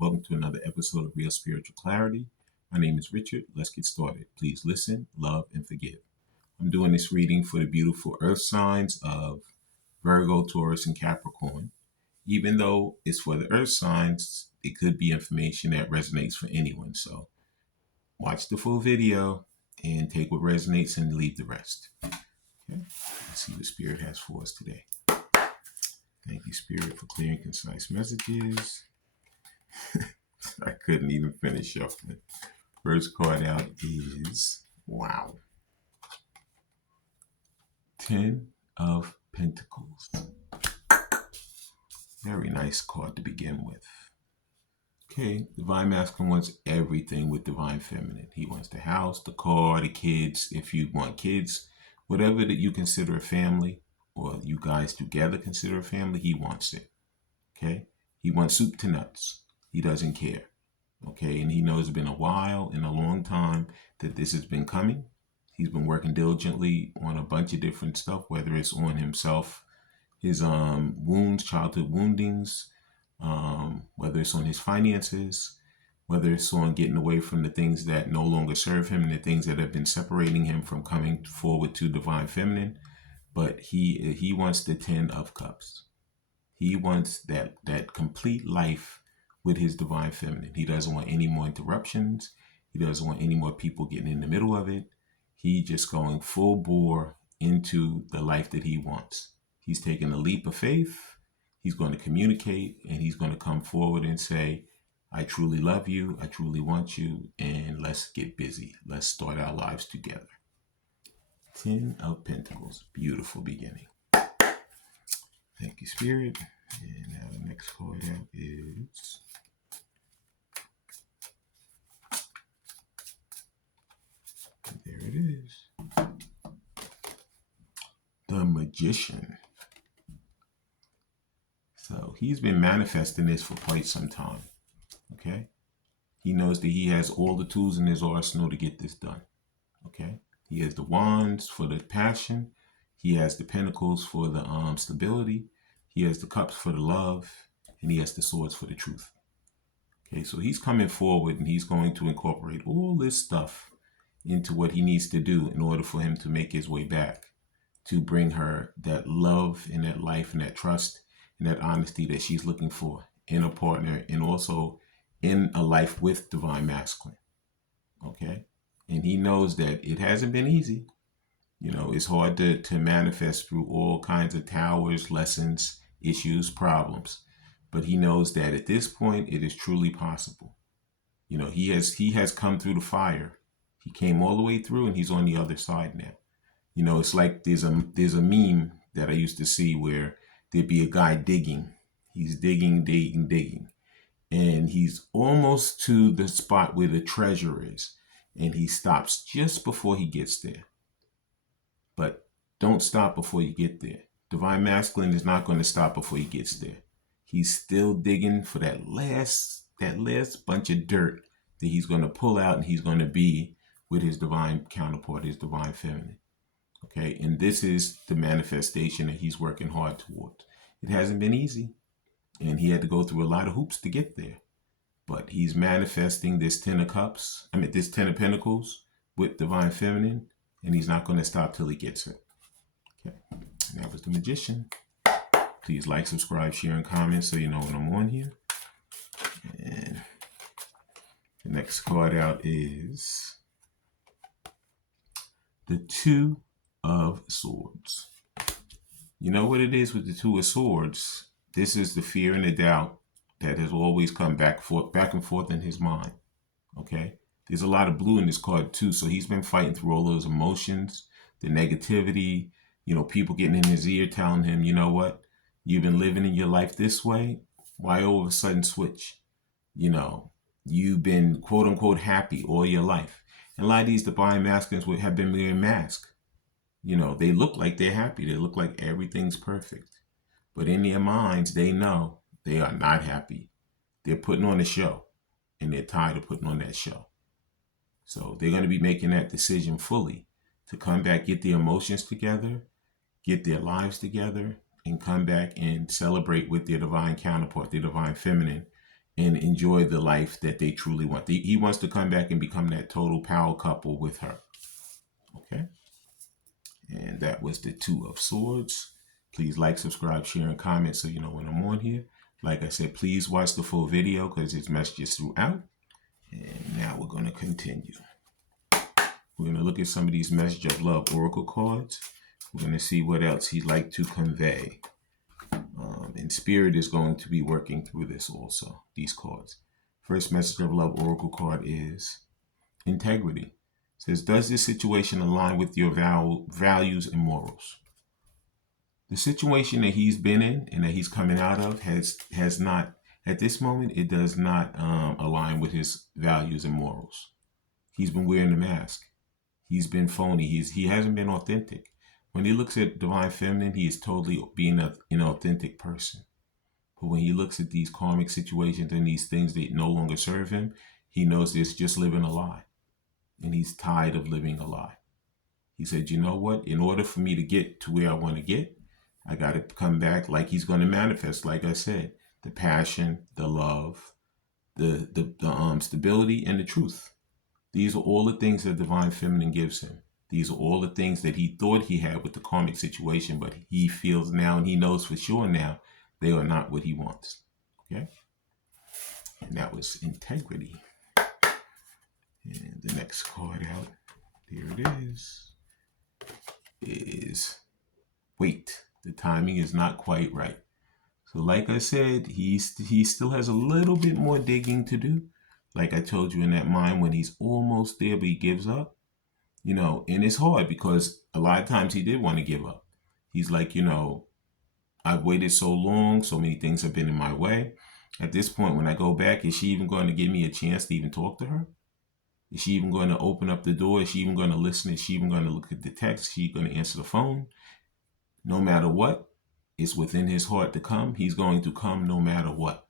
Welcome to another episode of Real Spiritual Clarity. My name is Richard. Let's get started. Please listen, love, and forgive. I'm doing this reading for the beautiful earth signs of Virgo, Taurus, and Capricorn. Even though it's for the earth signs, it could be information that resonates for anyone. So watch the full video and take what resonates and leave the rest. Okay, let's see what Spirit has for us today. Thank you, Spirit, for clear and concise messages. I couldn't even finish shuffling. First card out is, wow, 10 of Pentacles. Very nice card to begin with. Okay, Divine Masculine wants everything with Divine Feminine. He wants the house, the car, the kids, if you want kids, whatever that you consider a family, or you guys together consider a family, he wants it. Okay, he wants soup to nuts. He doesn't care. Okay, and he knows it's been a while and a long time that this has been coming. He's been working diligently on a bunch of different stuff, whether it's on himself, his wounds, childhood woundings, whether it's on his finances, whether it's on getting away from the things that no longer serve him and the things that have been separating him from coming forward to Divine Feminine. But he wants the 10 of Cups. He wants that complete life with his Divine Feminine. He doesn't want any more interruptions. He doesn't want any more people getting in the middle of it. He just going full bore into the life that he wants. He's taking a leap of faith. He's going to communicate and he's going to come forward and say, I truly love you. I truly want you. And let's get busy. Let's start our lives together. 10 of Pentacles. Beautiful beginning. Thank you, Spirit. And now the next card out is there it is. The Magician. So he's been manifesting this for quite some time. Okay. He knows that he has all the tools in his arsenal to get this done. Okay. He has the wands for the passion. He has the pentacles for the stability. He has the cups for the love. And he has the swords for the truth. Okay. So he's coming forward and he's going to incorporate all this stuff into what he needs to do in order for him to make his way back to bring her that love and that life and that trust and that honesty that she's looking for in a partner and also in a life with Divine Masculine. Okay. And he knows that it hasn't been easy. You know, it's hard to manifest through all kinds of towers, lessons, issues, problems. But he knows that at this point, it is truly possible. You know, he has come through the fire. He came all the way through and he's on the other side now. You know, it's like there's a meme that I used to see where there'd be a guy digging. He's digging. And he's almost to the spot where the treasure is. And he stops just before he gets there. But don't stop before you get there. Divine Masculine is not going to stop before he gets there. He's still digging for that last bunch of dirt that he's going to pull out and he's going to be with his divine counterpart, his Divine Feminine. Okay, and this is the manifestation that he's working hard towards. It hasn't been easy, and he had to go through a lot of hoops to get there. But he's manifesting this 10 of Cups, this 10 of Pentacles with Divine Feminine, and he's not going to stop till he gets it. Okay, and that was the Magician. Please like, subscribe, share, and comment so you know when I'm on here. And the next card out is the 2 of Swords. You know what it is with the 2 of Swords? This is the fear and the doubt that has always come back and forth in his mind. Okay? There's a lot of blue in this card too, so he's been fighting through all those emotions, the negativity, you know, people getting in his ear telling him, you know what? You've been living in your life this way. Why all of a sudden switch? You know, you've been quote unquote happy all your life. And a lot of these Divine Masculines have been wearing masks. You know, they look like they're happy. They look like everything's perfect. But in their minds, they know they are not happy. They're putting on a show. And they're tired of putting on that show. So they're going to be making that decision fully to come back, get their emotions together, get their lives together, and come back and celebrate with their divine counterpart, their Divine Feminine, and enjoy the life that they truly want. He wants to come back and become that total power couple with her. Okay. And that was the Two of Swords. Please like, subscribe, share, and comment so you know when I'm on here. Like I said, please watch the full video because it's messages throughout. And now we're going to continue. We're going to look at some of these message of love oracle cards. We're going to see what else he'd like to convey. And Spirit is going to be working through this also, these cards. First message of love oracle card is integrity. It says, does this situation align with your values and morals? The situation that he's been in and that he's coming out of has not, at this moment, it does not align with his values and morals. He's been wearing the mask. He's been phony. He hasn't been authentic. When he looks at Divine Feminine, he is totally being an inauthentic person. But when he looks at these karmic situations and these things that no longer serve him, he knows it's just living a lie. And he's tired of living a lie. He said, you know what? In order for me to get to where I want to get, I got to come back like he's going to manifest. Like I said, the passion, the love, the stability, and the truth. These are all the things that Divine Feminine gives him. These are all the things that he thought he had with the karmic situation, but he feels now and he knows for sure now they are not what he wants. Okay? And that was integrity. And the next card out, here it is wait. The timing is not quite right. So like I said, he still has a little bit more digging to do. Like I told you in that mind when he's almost there, but he gives up. You know, and it's hard because a lot of times he did want to give up. He's like, you know, I've waited so long, so many things have been in my way. At this point, when I go back, is she even going to give me a chance to even talk to her? Is she even going to open up the door? Is she even going to listen? Is she even going to look at the text? Is she going to answer the phone? No matter what, it's within his heart to come. He's going to come no matter what.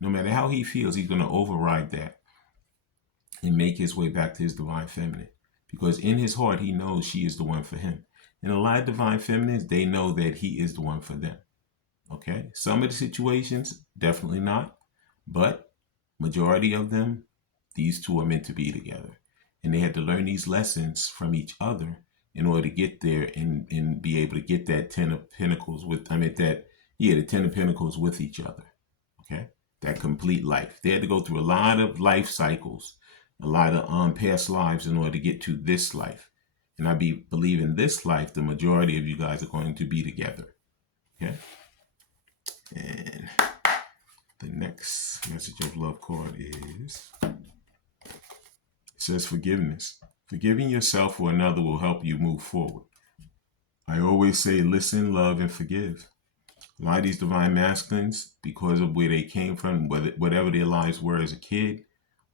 No matter how he feels, he's going to override that and make his way back to his Divine Feminine. Because in his heart, he knows she is the one for him. And a lot of Divine Feminines, they know that he is the one for them. Okay? Some of the situations, definitely not. But majority of them, these two are meant to be together. And they had to learn these lessons from each other in order to get there and be able to get that Ten of Pentacles with, the Ten of Pentacles with each other. Okay? That complete life. They had to go through a lot of life cycles, a lot of past lives in order to get to this life. And I believe in this life, the majority of you guys are going to be together. Okay? And the next message of love card is, it says forgiveness. Forgiving yourself or another will help you move forward. I always say listen, love, and forgive. A lot of these Divine Masculines, because of where they came from, whatever their lives were as a kid,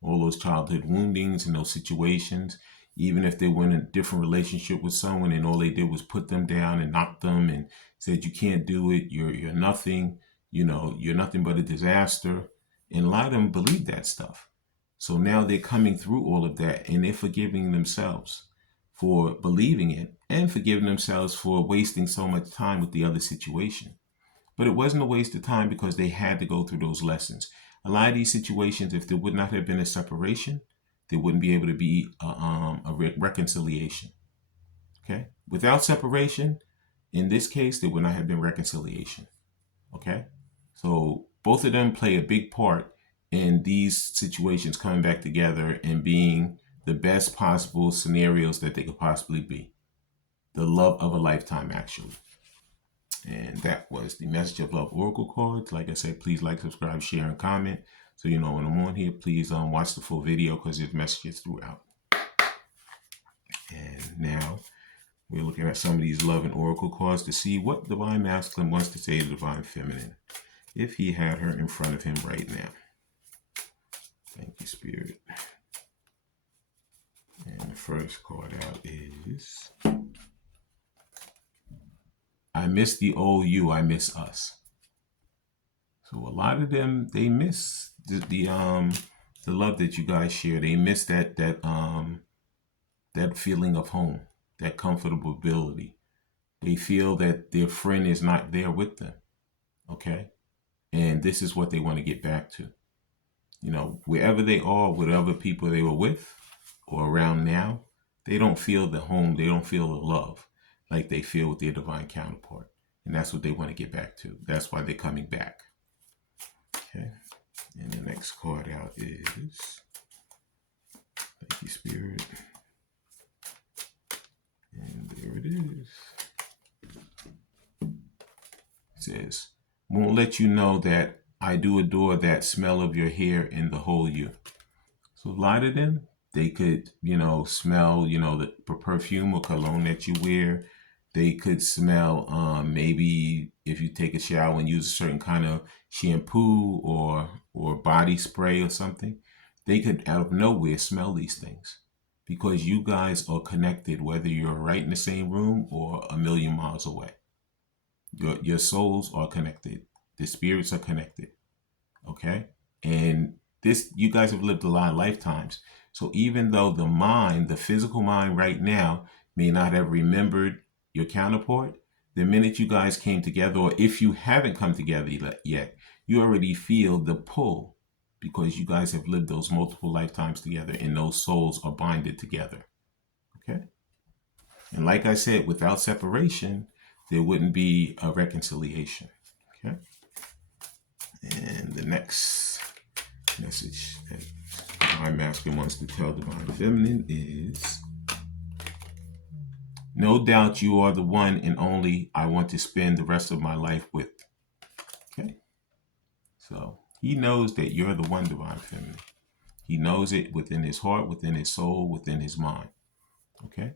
all those childhood woundings and those situations, even if they were in a different relationship with someone and all they did was put them down and knock them and said, you can't do it, you're nothing, you're nothing but a disaster. And a lot of them believe that stuff. So now they're coming through all of that and they're forgiving themselves for believing it and forgiving themselves for wasting so much time with the other situation. But it wasn't a waste of time because they had to go through those lessons. A lot of these situations, if there would not have been a separation, there wouldn't be able to be a reconciliation. Okay? Without separation, in this case, there would not have been reconciliation. Okay? So both of them play a big part in these situations coming back together and being the best possible scenarios that they could possibly be. The love of a lifetime, actually. And that was the message of love oracle cards. Like I said, please like, subscribe, share, and comment. So you know when I'm on here, please watch the full video because there's messages throughout. And now we're looking at some of these love and oracle cards to see what Divine Masculine wants to say to Divine Feminine if he had her in front of him right now. Thank you, Spirit. And the first card out is, I miss the old you, I miss us. So a lot of them, they miss the love that you guys share. They miss that feeling of home, that comfortability. They feel that their friend is not there with them. Okay? And this is what they want to get back to. You know, wherever they are, whatever people they were with or around now, they don't feel the home, they don't feel the love like they feel with their divine counterpart. And that's what they want to get back to. That's why they're coming back. Okay. And the next card out is, thank you, Spirit. And there it is. It says, won't let you know that I do adore that smell of your hair and the whole you. So a lot of them, they could, you know, smell, you know, the perfume or cologne that you wear. They could smell, maybe if you take a shower and use a certain kind of shampoo or body spray or something, they could out of nowhere smell these things because you guys are connected, whether you're right in the same room or a million miles away. Your souls are connected. The spirits are connected. Okay? And this, you guys have lived a lot of lifetimes. So even though the mind, the physical mind right now may not have remembered your counterpart, the minute you guys came together, or if you haven't come together yet, you already feel the pull because you guys have lived those multiple lifetimes together and those souls are binded together. Okay? And like I said, without separation, there wouldn't be a reconciliation. Okay? And the next message that Divine Masculine wants to tell Divine Feminine is, no doubt you are the one and only I want to spend the rest of my life with. Okay? So he knows that you're the one, Divine Feminine. He knows it within his heart, within his soul, within his mind. Okay?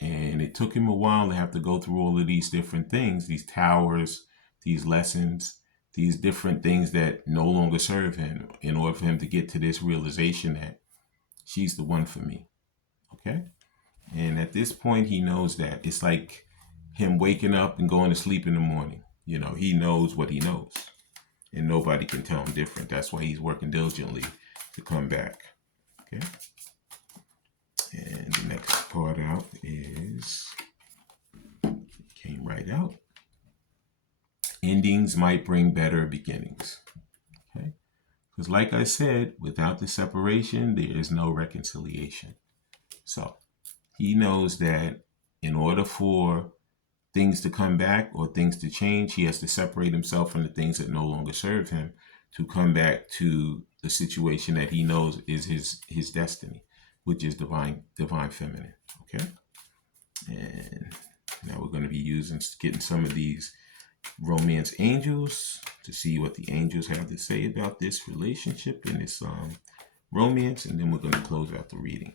And it took him a while to have to go through all of these different things, these towers, these lessons, these different things that no longer serve him in order for him to get to this realization that she's the one for me. Okay? And at this point, he knows that. It's like him waking up and going to sleep in the morning. You know, he knows what he knows. And nobody can tell him different. That's why he's working diligently to come back. Okay? And the next part out is, came right out. Endings might bring better beginnings. Okay? Because like I said, without the separation, there is no reconciliation. So he knows that in order for things to come back or things to change, he has to separate himself from the things that no longer serve him to come back to the situation that he knows is his destiny, which is divine feminine. Okay? And now we're going to be getting some of these romance angels to see what the angels have to say about this relationship and this romance, and then we're going to close out the reading.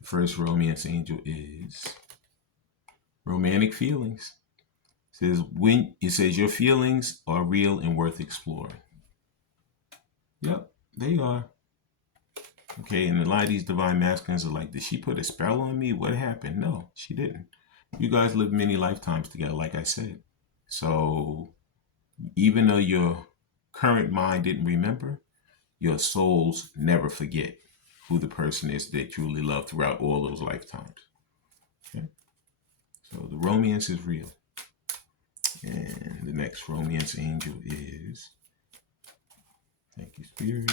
The first romance angel is romantic feelings. It says your feelings are real and worth exploring. Yep, they are. Okay, and a lot of these divine masculines are like, did she put a spell on me? What happened? No, she didn't. You guys lived many lifetimes together, like I said. So even though your current mind didn't remember, your souls never forget who the person is they truly love throughout all those lifetimes. Okay? So the romance is real. And the next romance angel is, thank you, Spirit.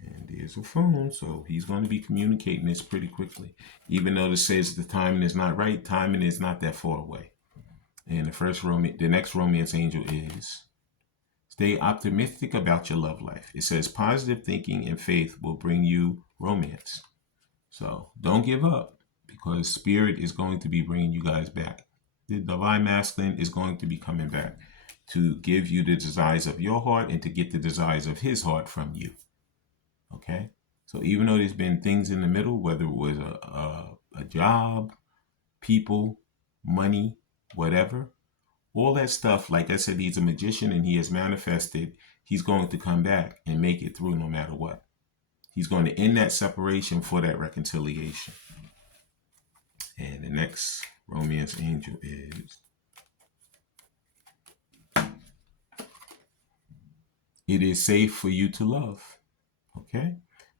And there's a phone, so he's going to be communicating this pretty quickly. Even though it says the timing is not right, timing is not that far away. And the next romance angel is, stay optimistic about your love life. It says positive thinking and faith will bring you romance. So don't give up, because Spirit is going to be bringing you guys back. The divine masculine is going to be coming back to give you the desires of your heart and to get the desires of his heart from you. Okay? So even though there's been things in the middle, whether it was a job, people, money, whatever, all that stuff, like I said, he's a magician and he has manifested. He's going to come back and make it through no matter what. He's going to end that separation for that reconciliation. And the next romance angel is, it is safe for you to love. Okay?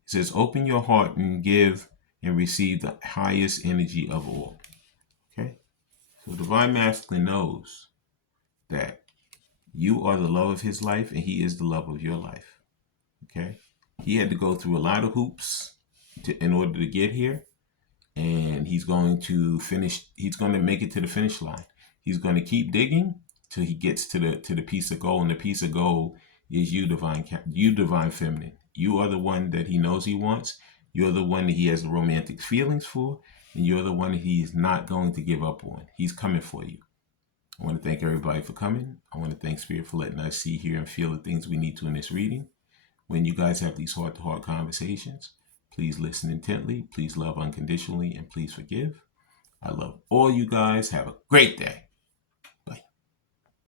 It says, open your heart and give and receive the highest energy of all. Okay? So Divine Masculine knows that You are the love of his life, and he is the love of your life. Okay? He had to go through a lot of hoops in order to get here, and he's going to finish. He's going to make it to the finish line. He's going to keep digging till he gets to the piece of gold, and the piece of gold is you, divine feminine. You are the one that he knows he wants. You're the one that he has romantic feelings for, and you're the one that he's not going to give up on. He's coming for you. I want to thank everybody for coming. I want to thank Spirit for letting us see, hear, and feel the things we need to in this reading. When you guys have these heart-to-heart conversations, please listen intently, please love unconditionally, and please forgive. I love all you guys. Have a great day.